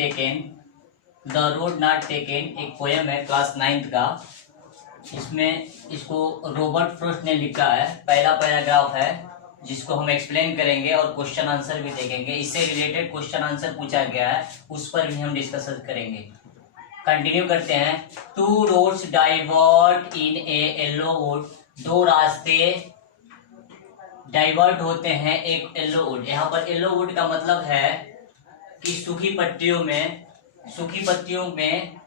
Taken, the road not taken एक poem है class 9th का। इसमें इसको रॉबर्ट फ्रॉस्ट ने लिखा है। पहला पैराग्राफ है जिसको हम एक्सप्लेन करेंगे और क्वेश्चन आंसर भी देखेंगे। इससे रिलेटेड क्वेश्चन आंसर पूछा गया है, उस पर भी हम डिस्कस करेंगे। कंटिन्यू करते हैं। Two roads divert in A yellow would, दो रास्ते डाइवर्ट होते हैं एक येलो वुड। यहाँ पर येलो वुड का मतलब है कि सूखी पत्तियों में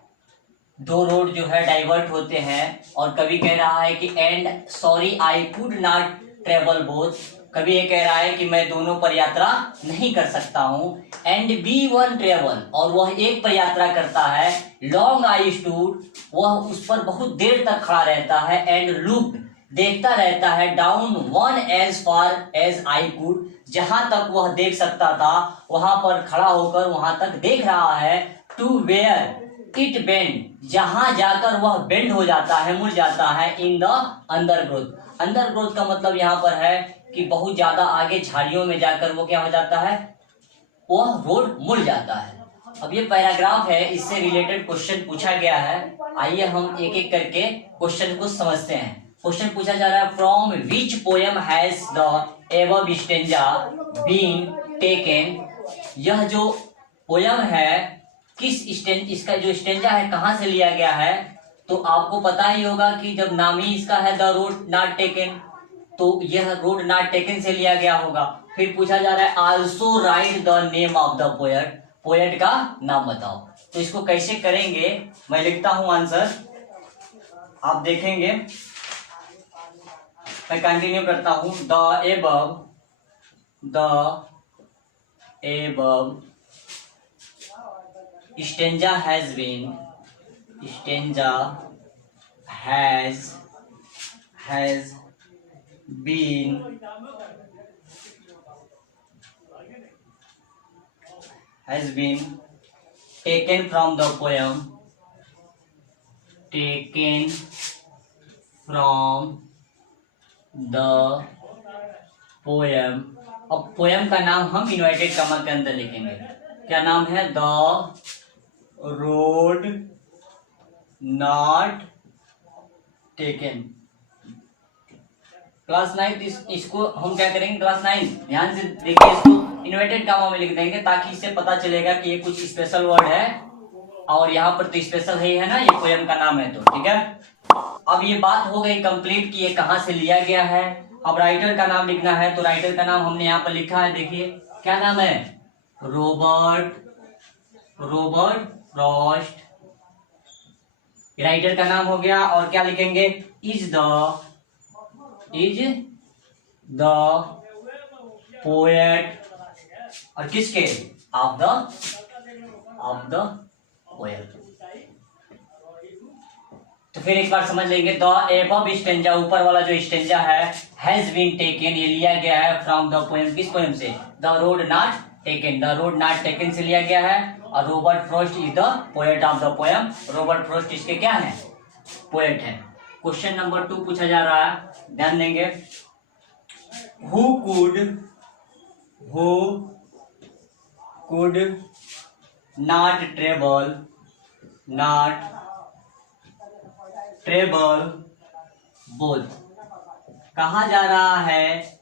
दो रोड जो है डाइवर्ट होते हैं। और कभी कह रहा है कि and sorry I could not travel both, कभी ये कह रहा है कि मैं दोनों पर यात्रा नहीं कर सकता हूँ। एंड बी वन ट्रेवल, और वह एक पर यात्रा करता है। लॉन्ग आई स्टूड, वह उस पर बहुत देर तक खड़ा रहता है। एंड लुक्ड, देखता रहता है। Down one as far as I could, जहां तक वह देख सकता था वहां पर खड़ा होकर वहां तक देख रहा है। टू वेयर इट बेंड, जहां जाकर वह बेंड हो जाता है, मुड़ जाता है। इन द अंडरग्रोथ, अंडरग्रोथ का मतलब यहाँ पर है कि बहुत ज्यादा आगे झाड़ियों में जाकर वो क्या हो जाता है, वह रोड मुड़ जाता है। अब ये पैराग्राफ है, इससे रिलेटेड क्वेश्चन पूछा गया है। आइए हम एक एक करके क्वेश्चन को समझते हैं। क्वेश्चन पूछा जा रहा है, from which poem has the above stanza been taken. यह जो पोयम है किस स्टेंज, इसका जो स्टेंजा है कहां से लिया गया है। तो आपको पता ही होगा कि जब नाम ही इसका है द रोड नॉट टेकन, तो यह रोड नॉट टेकन से लिया गया होगा। फिर पूछा जा रहा है, also right the name of the poet, poet का नाम बताओ। तो इसको कैसे करेंगे, मैं लिखता हूं आंसर, आप देखेंगे। मैं कंटिन्यू करता हूं। The above stanza has been, stanza has been taken from the poem, taken from the poem। अब पोयम का नाम हम इन्वर्टेड कॉमा के अंदर लिखेंगे। क्या नाम है, the road not taken. Class 9 इसको हम क्या करेंगे, क्लास 9 ध्यान से देखिए, इसको इन्वर्टेड कॉमा में लिख देंगे ताकि इससे पता चलेगा कि ये कुछ स्पेशल वर्ड है। और यहाँ पर तो स्पेशल है ना, ये पोयम का नाम है, तो ठीक है। अब ये बात हो गई कंप्लीट कि ये कहाँ से लिया गया है। अब राइटर का नाम लिखना है, तो राइटर का नाम हमने यहाँ पर लिखा है। देखिए क्या नाम है, रॉबर्ट फ्रॉस्ट, राइटर का नाम हो गया। और क्या लिखेंगे, इज द पोएट, और किसके, ऑफ द पोएट। तो फिर एक बार समझ लेंगे, द एबव स्टेंजा, ऊपर वाला जो स्टेंजा है, हैज बीन टेकन, ये लिया गया है फ्रॉम द पोएम, किस पोएम से, the road not taken, the road not taken से लिया गया है। और Robert Frost is the poet of the poem, Robert Frost इसके क्या है, पोएट है। क्वेश्चन नंबर 2 पूछा जा रहा है, ध्यान देंगे। Who could not travel both. कहा जा रहा है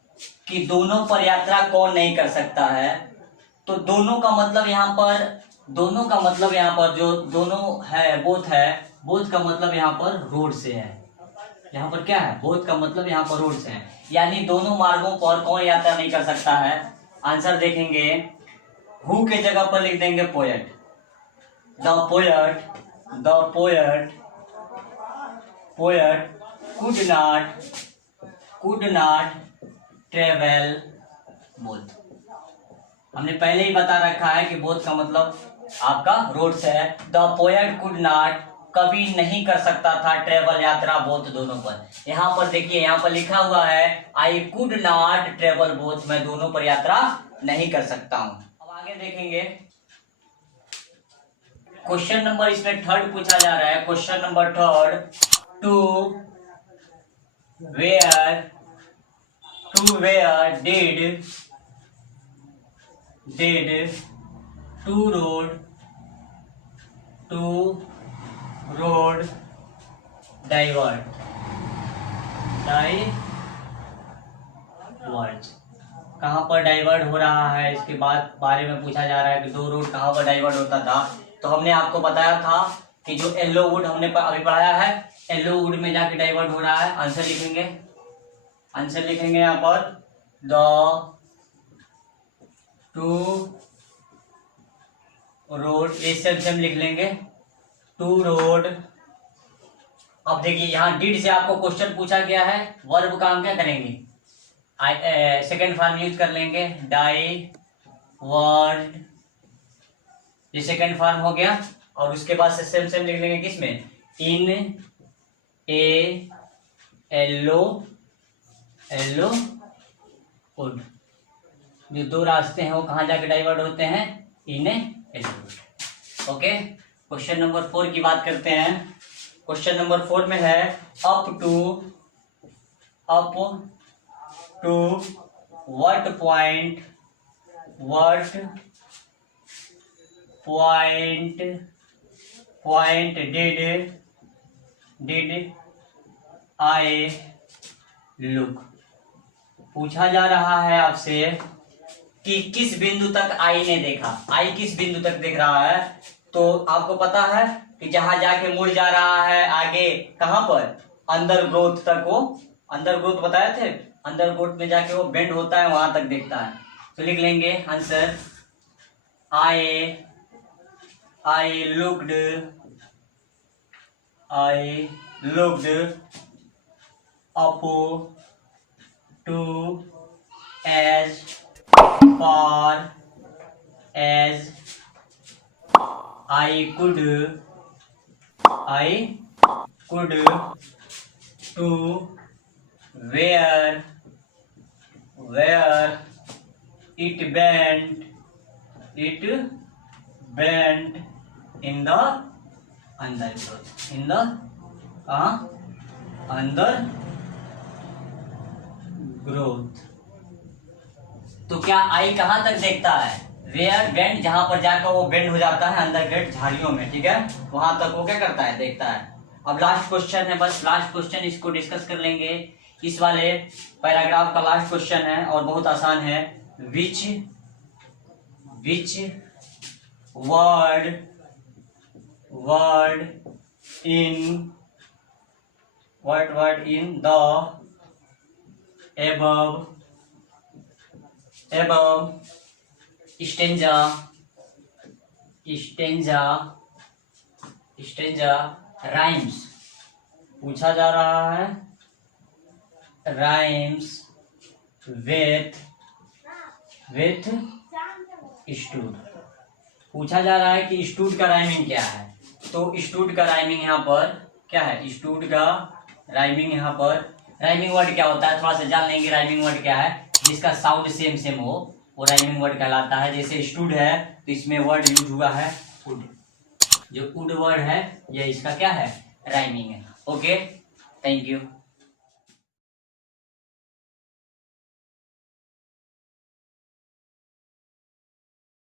कि दोनों पर यात्रा कौन नहीं कर सकता है। तो दोनों का मतलब यहाँ पर जो दोनों है, बोथ का मतलब यहाँ पर रोड से है। यहाँ पर क्या है, बोथ का मतलब यहाँ पर रोड से है, यानी दोनों मार्गों पर कौन यात्रा नहीं कर सकता है। आंसर देखेंगे, हु के जगह पर लिख देंगे poet. The poet could not travel both. हमने पहले ही बता रखा है कि बोथ का मतलब आपका रोड से है। द पोएट कुड नॉट, कभी नहीं कर सकता था, ट्रेवल यात्रा बोथ दोनों पर। यहाँ पर देखिए, यहाँ पर लिखा हुआ है I could not travel both, मैं दोनों पर यात्रा नहीं कर सकता हूं। अब आगे देखेंगे, क्वेश्चन नंबर इसमें 3 पूछा जा रहा है। Question number 3, two where did two road two road divert कहाँ पर डाइवर्ट हो रहा है, इसके बाद बारे में पूछा जा रहा है कि दो रोड कहाँ पर डाइवर्ट होता था। तो हमने आपको बताया था कि जो येलो वुड हमने अभी पढ़ाया है, येलो वुड में जाके डाइवर्ट हो रहा है। आंसर लिखेंगे यहाँ पर द टू रोड, ये सेम लिख लेंगे, टू रोड। अब देखिए यहाँ डिड से आपको क्वेश्चन पूछा गया है, वर्ब का हम क्या करेंगे, सेकेंड फॉर्म यूज कर लेंगे, डाइवर्ट, ये सेकेंड फॉर्म हो गया। और उसके बाद से सेम लिख लेंगे किसमें, इन ए येलो वुड। जो दो रास्ते हैं वो कहाँ जाके डाइवर्ट होते हैं, in yellow would. Okay, question number 4 की बात करते हैं। क्वेश्चन नंबर 4 में है up to what point did I look। पूछा जा रहा है आपसे कि किस बिंदु तक आई ने देखा, आई किस बिंदु तक देख रहा है। तो आपको पता है कि जहां जाके मुड़ जा रहा है आगे, कहां पर, अंडर ग्रोथ तक, वो अंडर ग्रोथ बताए थे, अंडर ग्रोथ में जाके वो बेंड होता है, वहां तक देखता है। तो लिख लेंगे answer, I looked up to as far as I could to where it bent in the undergrowth, in the undergrowth। तो क्या आई कहां तक देखता है, वेयर बेंड, जहां पर जाकर वो बेंड हो जाता है अंडरग्रोथ झाड़ियों में, ठीक है, वहां तक वो क्या करता है, देखता है। अब लास्ट क्वेश्चन है, बस लास्ट क्वेश्चन, इसको डिस्कस कर लेंगे। इस वाले पैराग्राफ का लास्ट क्वेश्चन है और बहुत आसान है। विच word in the above stanza rhymes। पूछा जा रहा है rhymes with stood। पूछा जा रहा है कि स्टूड का राइमिंग क्या है। तो स्टूड का राइमिंग यहाँ पर क्या है, स्टूड का राइमिंग यहाँ पर, राइमिंग वर्ड क्या होता है थोड़ा सा जान लेंगे। राइमिंग वर्ड क्या है, जिसका साउंड सेम हो वो राइमिंग वर्ड कहलाता है। जैसे स्टूड है तो इसमें वर्ड यूज हुआ है वुड, जो वुड वर्ड है ये इसका क्या है, राइमिंग है। Okay, thank you.